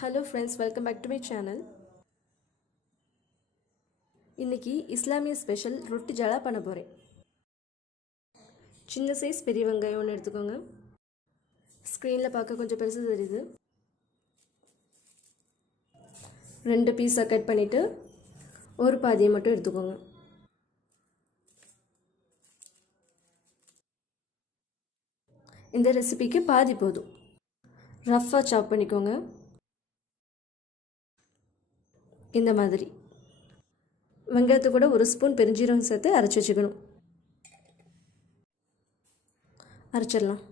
Hello friends, welcome back to my channel. இன்னைக்கு இஸ்லாமிய special ரொட்டி ஜாலா பண்ண போகிறேன். சின்ன சைஸ் பெரிய வெங்காயம் ஒன்று எடுத்துக்கோங்க. ஸ்க்ரீனில் பார்க்க கொஞ்சம் பெருசு தெரியுது. 2 பீஸாக கட் பண்ணிவிட்டு ஒரு பாதியை மட்டும் எடுத்துக்கோங்க. இந்த ரெசிபிக்கு பாதி போதும். ரஃப்பாக சாப் பண்ணிக்கோங்க. இந்த மாதிரி வெங்காயத்தை கூட ஒரு ஸ்பூன் பெருஞ்சீரகம் சேர்த்து அரைச்சி வச்சுக்கணும். அரைச்சிடலாம்.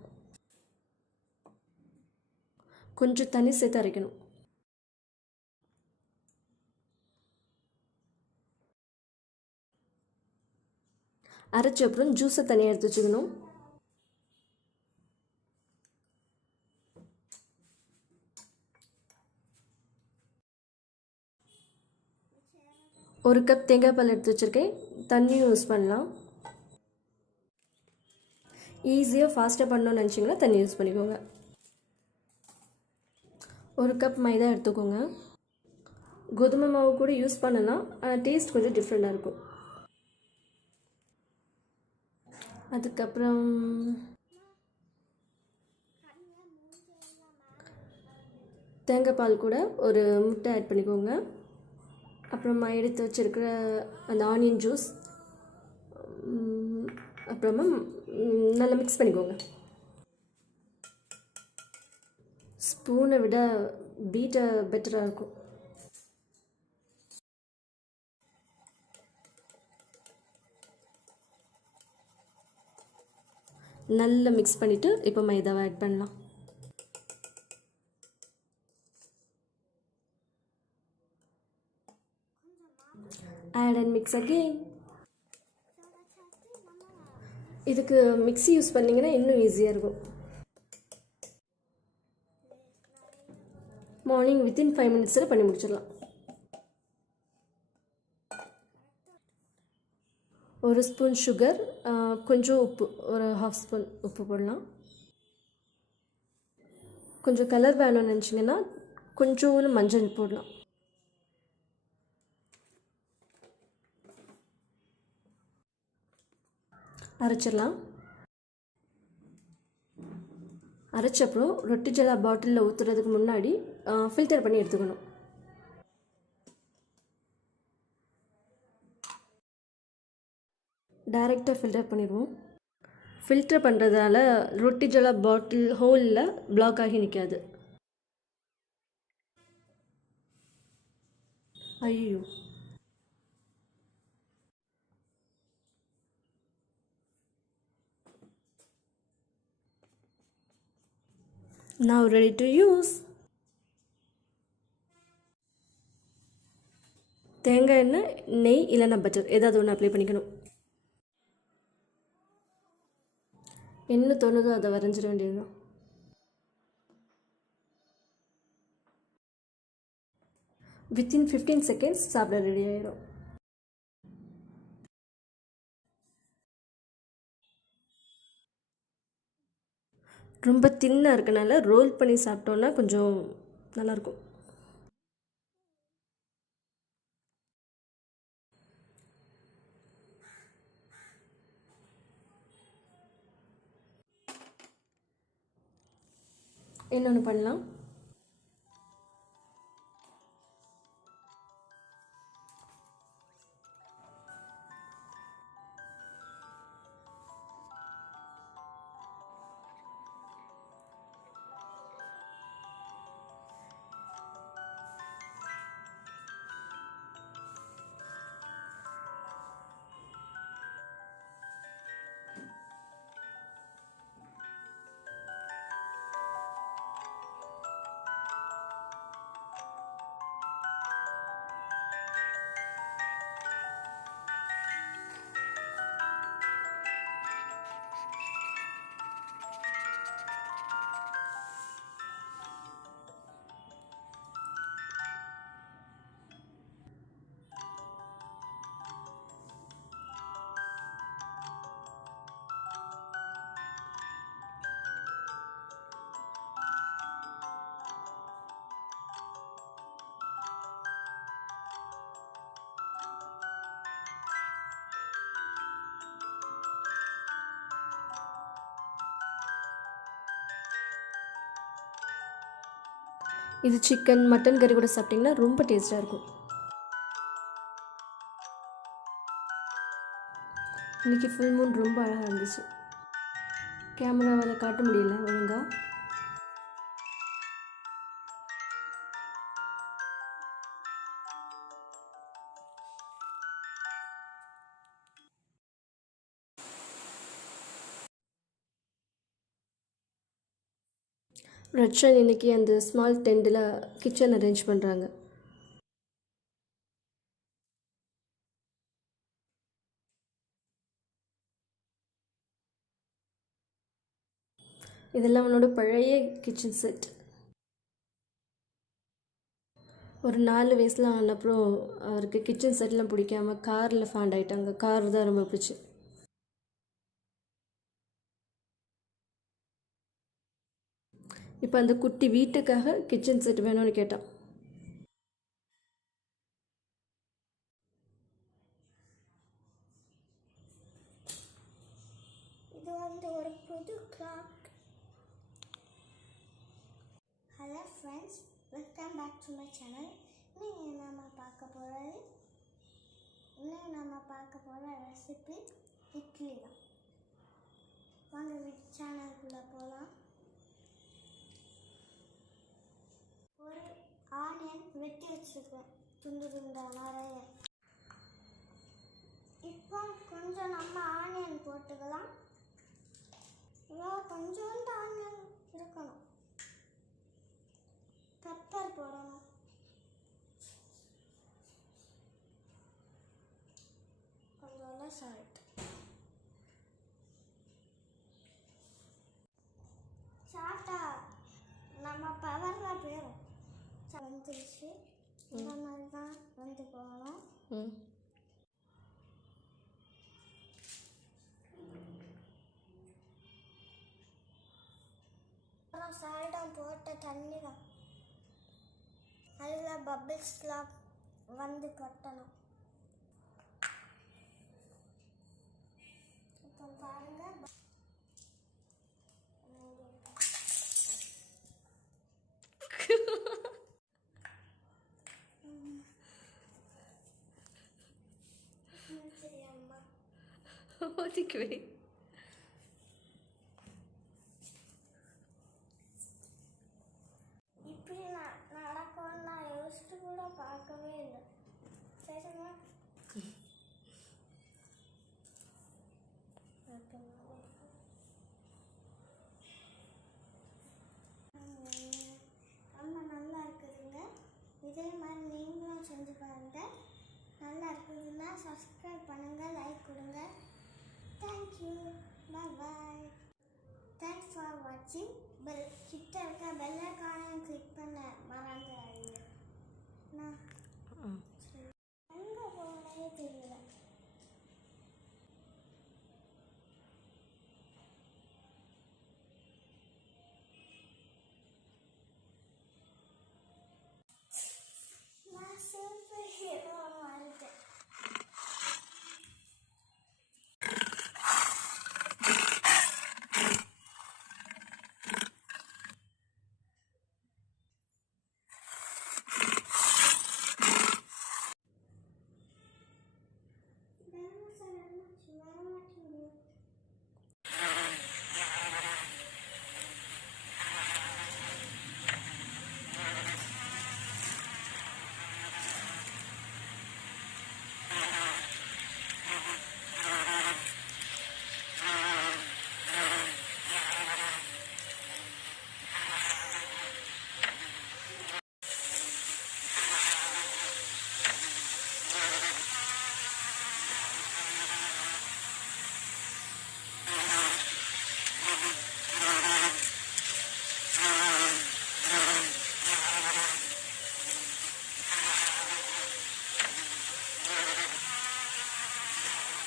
கொஞ்சம் தண்ணி சேர்த்து அரைக்கணும். அரைச்ச அப்புறம் ஜூஸை தனியாக எடுத்து வச்சுக்கணும். ஒரு கப் தேங்காய் பால் எடுத்து வச்சுருக்கேன். தண்ணியும் யூஸ் பண்ணலாம். ஈஸியாக ஃபாஸ்ட்டாக பண்ணணும்னு நினச்சிங்கன்னா தண்ணி யூஸ் பண்ணிக்கோங்க. ஒரு கப் மைதா எடுத்துக்கோங்க. கோதுமை மாவு கூட யூஸ் பண்ணலாம், ஆனால் டேஸ்ட் கொஞ்சம் டிஃப்ரெண்ட்டாக இருக்கும். அதுக்கப்புறம் தேங்காய் பால் கூட ஒரு முட்டை ஆட் பண்ணிக்கோங்க. அப்புறமா எடுத்து வச்சுருக்கிற அந்த ஆனியன் ஜூஸ், அப்புறமா நல்லா மிக்ஸ் பண்ணிக்கோங்க. ஸ்பூனை விட பீட்டை பெட்டராக இருக்கும். நல்லா மிக்ஸ் பண்ணிவிட்டு இப்போ மைதாவை ஆட் பண்ணலாம். Add and mix again. இதுக்கு மிக்ஸி யூஸ் பண்ணிங்கன்னா இன்னும் ஈஸியாக இருக்கும். மார்னிங் வித்தின் 5 மினிட்ஸில் பண்ணி முடிச்சிடலாம். ஒரு ஸ்பூன் சுகர், கொஞ்சம் உப்பு, ஒரு 1/2 ஸ்பூன் உப்பு போடலாம். கொஞ்சம் கலர் வேணும்னு நினச்சிங்கன்னா கொஞ்சோண்டு மஞ்சள் போடலாம். அரைச்சிடலாம். அரைச்சப்புறம் ரொட்டி ஜலா பாட்டிலில் ஊற்றுறதுக்கு முன்னாடி ஃபில்டர் பண்ணி எடுத்துக்கணும். டைரெக்டாக ஃபில்டர் பண்ணிடுவோம். ஃபில்டர் பண்ணுறதால ரொட்டி ஜலா பாட்டில் ஹோலில் பிளாக் ஆகி நிற்காது. ஐயோ, now ready to use. தேங்காய் எண்ணெய், நெய் இல்லைன்னா பட்டர் ஏதாவது ஒன்று அப்ளை பண்ணிக்கணும். என்ன தோணுதோ அதை வரைஞ்சிட வேண்டியதுதான். வித்தின் 15 செகண்ட்ஸ் சாப்பிட ரெடி ஆயிடும். ரொம்ப தின்னாக இருக்கனால ரோல் பண்ணி சாப்பிட்டோன்னா கொஞ்சம் நல்லாயிருக்கும். இன்னொன்று பண்ணலாம். இது சிக்கன் மட்டன் கறி கூட சாப்பிட்டிங்கன்னா ரொம்ப டேஸ்ட்டாக இருக்கும். இன்றைக்கி ஃபுல் மூன் ரொம்ப அழகாக இருந்துச்சு. கேமராவால் காட்ட முடியல ஒழுங்கா. ரட்சன் இன்றைக்கி அந்த ஸ்மால் டென்ட்டில் கிச்சன் அரேஞ்ச் பண்ணுறாங்க. இதெல்லாம் அவனோட பழைய கிச்சன் செட். ஒரு 4 வயசில் ஆனப்புறம் அவருக்கு கிச்சன் செட்லாம் பிடிக்காம காரில் ஃபாண்ட் ஆகிட்டாங்க. கார் தான் ரொம்ப பிடிச்சி. இப்போ அந்த குட்டி வீட்டுக்காக கிச்சன் செட் வேணும்னு கேட்டான். இது வந்து ஒரு புது clock. Hello friends, welcome back to my channel. இன்னைக்கு நம்ம பார்க்க போகிற ரெசிபி இட்லி தான். வாங்க சேனலுக்குள்ளே போகலாம். ஒரு ஆனியன் வெட்டி வச்சுருக்கேன், துண்டு துண்டா நிறைய. இப்போ கொஞ்சம் நம்ம ஆனியன் போட்டுக்கலாம். கொஞ்சோண்டு ஆனியன் இருக்கணும். பெப்பர் போடணும். கொஞ்சோண்டு சால்ட். சாப்பிட்டா நம்ம பவரில் போயிடும். வந்துருச்சு. இந்த மாதிரி தான் வந்து போகணும். அப்புறம் சால்ட்டம் போட்ட தண்ணி தான், அதில் பபிள்ஸ்லாம் வந்து கொட்டணும். இப்போ பாருங்க, சரியாம்மா ஒதுக்குவே. இப்படி நடக்கும்னு நான் யோசிச்சு கூட பார்க்கவே இல்லை. சரிம்மா.